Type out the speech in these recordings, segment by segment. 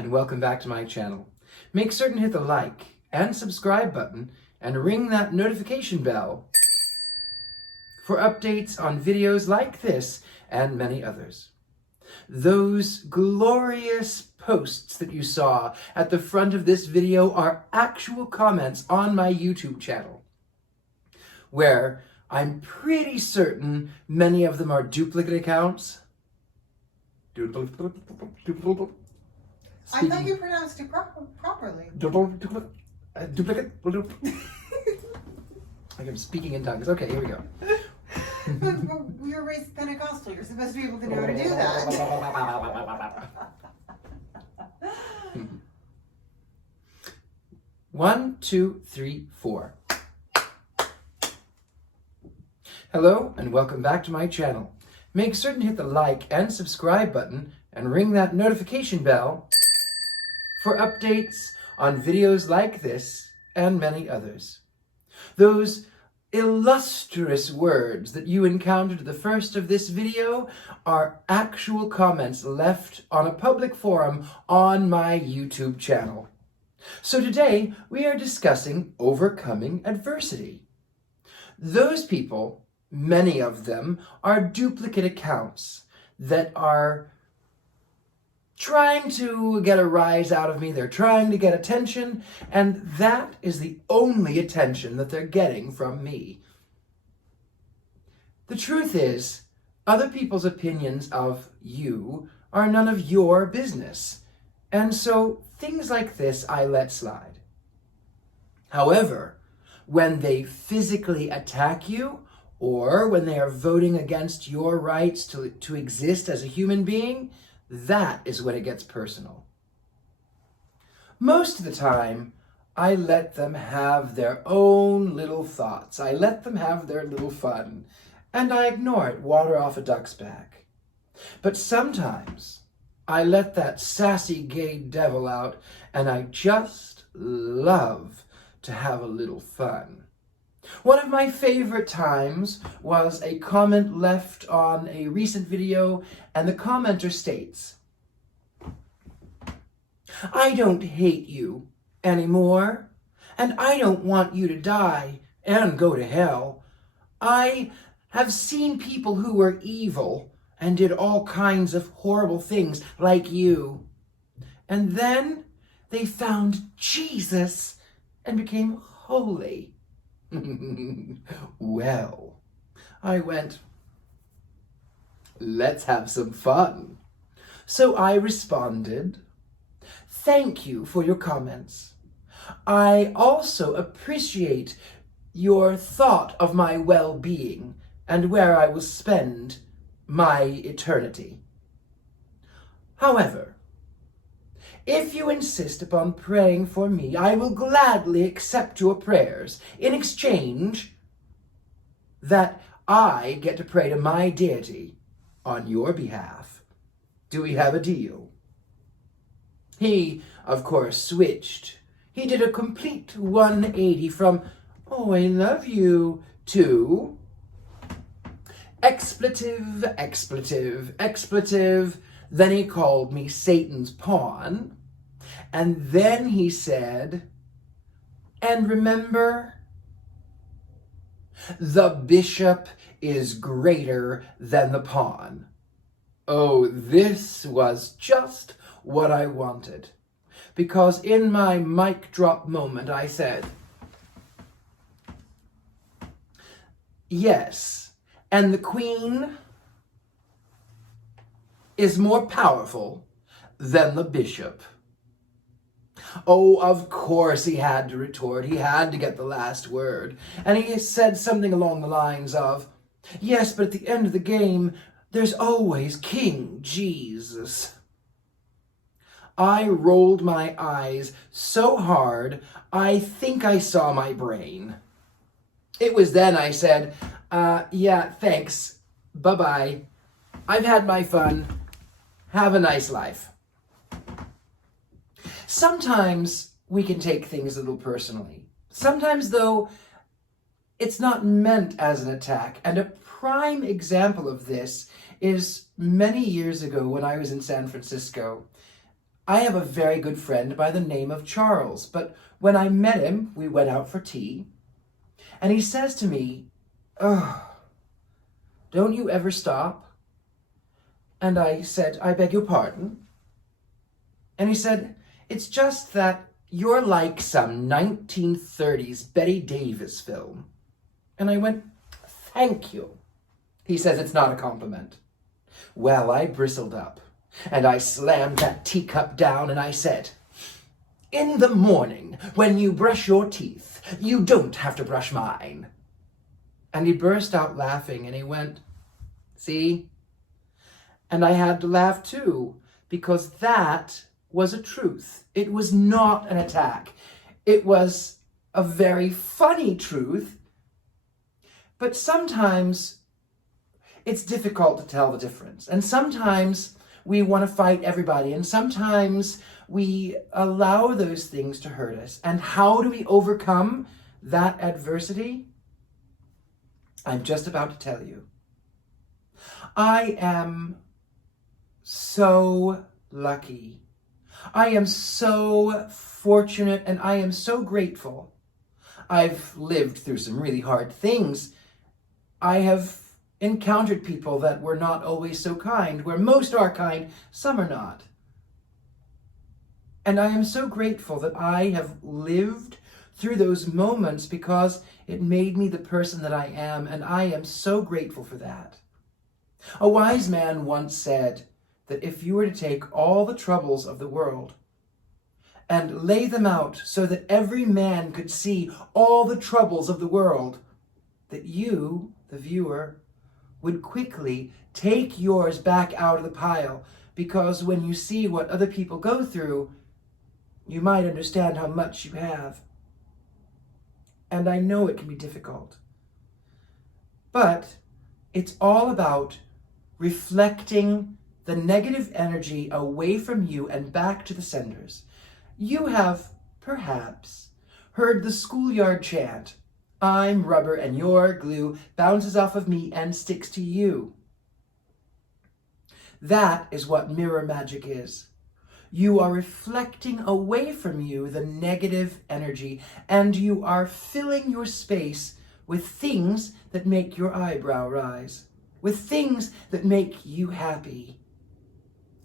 and welcome back to my channel. Make certain to hit the like and subscribe button and ring that notification bell for updates on videos like this and many others. Those glorious posts that you saw at the front of this video are actual comments on my YouTube channel, where I'm pretty certain many of them are duplicate accounts. I thought you pronounced it properly. Duplicate? Like I'm speaking in tongues. Okay, here we go. But you're raised Pentecostal. You're supposed to be able to know how to do that. 1, 2, 3, 4. Hello, and welcome back to my channel. Make certain to hit the like and subscribe button and ring that notification bell for updates on videos like this and many others. Those illustrious words that you encountered at the first of this video are actual comments left on a public forum on my YouTube channel. So today we are discussing overcoming adversity. Those people, many of them, are duplicate accounts that are trying to get a rise out of me. They're trying to get attention, and that is the only attention that they're getting from me. The truth is, other people's opinions of you are none of your business, and so things like this I let slide. However, when they physically attack you, or when they are voting against your rights to exist as a human being, that is when it gets personal. Most of the time, I let them have their own little thoughts. I let them have their little fun, and I ignore it, water off a duck's back. But sometimes, I let that sassy gay devil out, and I just love to have a little fun. One of my favorite times was a comment left on a recent video, and the commenter states, "I don't hate you anymore, and I don't want you to die and go to hell. I have seen people who were evil and did all kinds of horrible things like you. And then they found Jesus and became holy." Well, I went, let's have some fun. So I responded, "Thank you for your comments. I also appreciate your thought of my well-being and where I will spend my eternity. However, if you insist upon praying for me, I will gladly accept your prayers in exchange that I get to pray to my deity on your behalf. Do we have a deal?" He, of course, switched. He did a complete 180 from, "Oh, I love you," to expletive, expletive, expletive. Then he called me Satan's pawn. And then he said, "And remember, the bishop is greater than the pawn." Oh, this was just what I wanted. Because in my mic drop moment, I said, "Yes, and the queen is more powerful than the bishop." Oh, of course he had to retort. He had to get the last word. And he said something along the lines of, "Yes, but at the end of the game, there's always King Jesus." I rolled my eyes so hard, I think I saw my brain. It was then I said, "Yeah, thanks. Bye-bye. I've had my fun. Have a nice life." Sometimes we can take things a little personally. Sometimes, though, it's not meant as an attack. And a prime example of this is many years ago when I was in San Francisco. I have a very good friend by the name of Charles, but when I met him, we went out for tea, and he says to me, "Oh, don't you ever stop?" And I said, "I beg your pardon?" And he said, "It's just that you're like some 1930s Betty Davis film." And I went, "Thank you." He says it's not a compliment. Well, I bristled up, and I slammed that teacup down, and I said, "In the morning, when you brush your teeth, you don't have to brush mine." And he burst out laughing, and he went, "See?" And I had to laugh too, because that was a truth. It was not an attack. It was a very funny truth. But sometimes it's difficult to tell the difference. And sometimes we want to fight everybody. And sometimes we allow those things to hurt us. And how do we overcome that adversity? I'm just about to tell you. I am so lucky. I am so fortunate, and I am so grateful. I've lived through some really hard things. I have encountered people that were not always so kind, where most are kind, some are not. And I am so grateful that I have lived through those moments because it made me the person that I am, and I am so grateful for that. A wise man once said that if you were to take all the troubles of the world and lay them out so that every man could see all the troubles of the world, that you, the viewer, would quickly take yours back out of the pile, because when you see what other people go through, you might understand how much you have. And I know it can be difficult. But it's all about reflecting the negative energy away from you and back to the senders. You have, perhaps, heard the schoolyard chant, "I'm rubber and you're glue, bounces off of me and sticks to you." That is what mirror magic is. You are reflecting away from you the negative energy, and you are filling your space with things that make your eyebrow rise, with things that make you happy.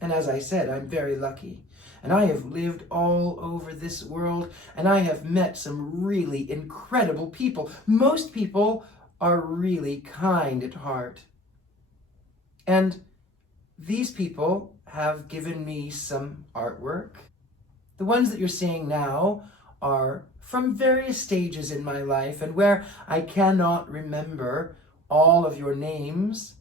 And as I said, I'm very lucky. And I have lived all over this world, and I have met some really incredible people. Most people are really kind at heart. And these people have given me some artwork. The ones that you're seeing now are from various stages in my life, and where I cannot remember all of your names.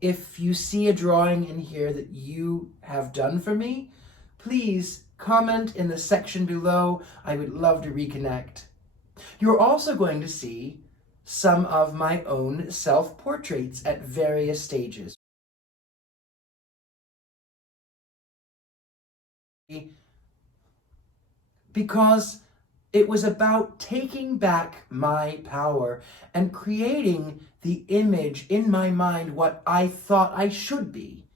If you see a drawing in here that you have done for me, please comment in the section below. I would love to reconnect. You're also going to see some of my own self-portraits at various stages. Because it was about taking back my power and creating the image in my mind what I thought I should be.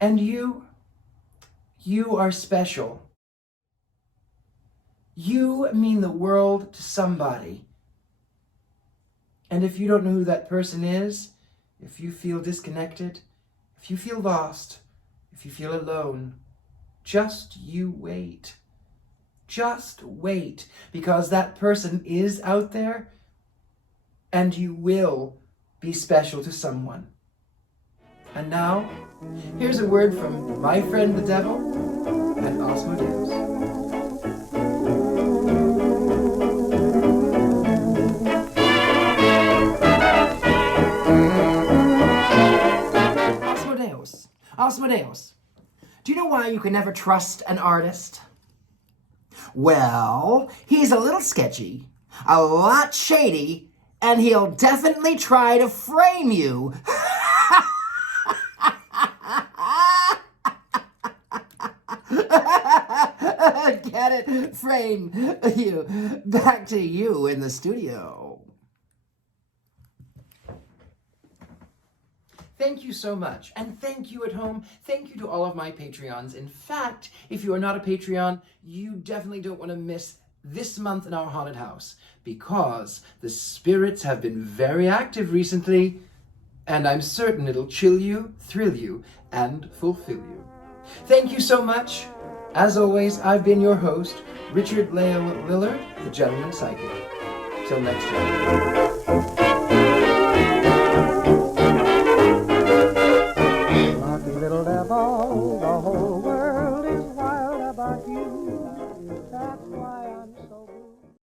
And you are special. You mean the world to somebody. And if you don't know who that person is, if you feel disconnected, if you feel lost, if you feel alone, just you wait. Just wait, because that person is out there, and you will be special to someone. And now, here's a word from my friend the devil and Asmodeus. Asmodeus, do you know why you can never trust an artist? Well, he's a little sketchy, a lot shady, and he'll definitely try to frame you. Get it? Frame you. Back to you in the studio. Thank you so much. And thank you at home. Thank you to all of my Patreons. In fact, if you are not a Patreon, you definitely don't want to miss this month in our haunted house, because the spirits have been very active recently, and I'm certain it'll chill you, thrill you, and fulfill you. Thank you so much. As always, I've been your host, Richard-Lael Lillard, the Gentleman Psychic. Till next time.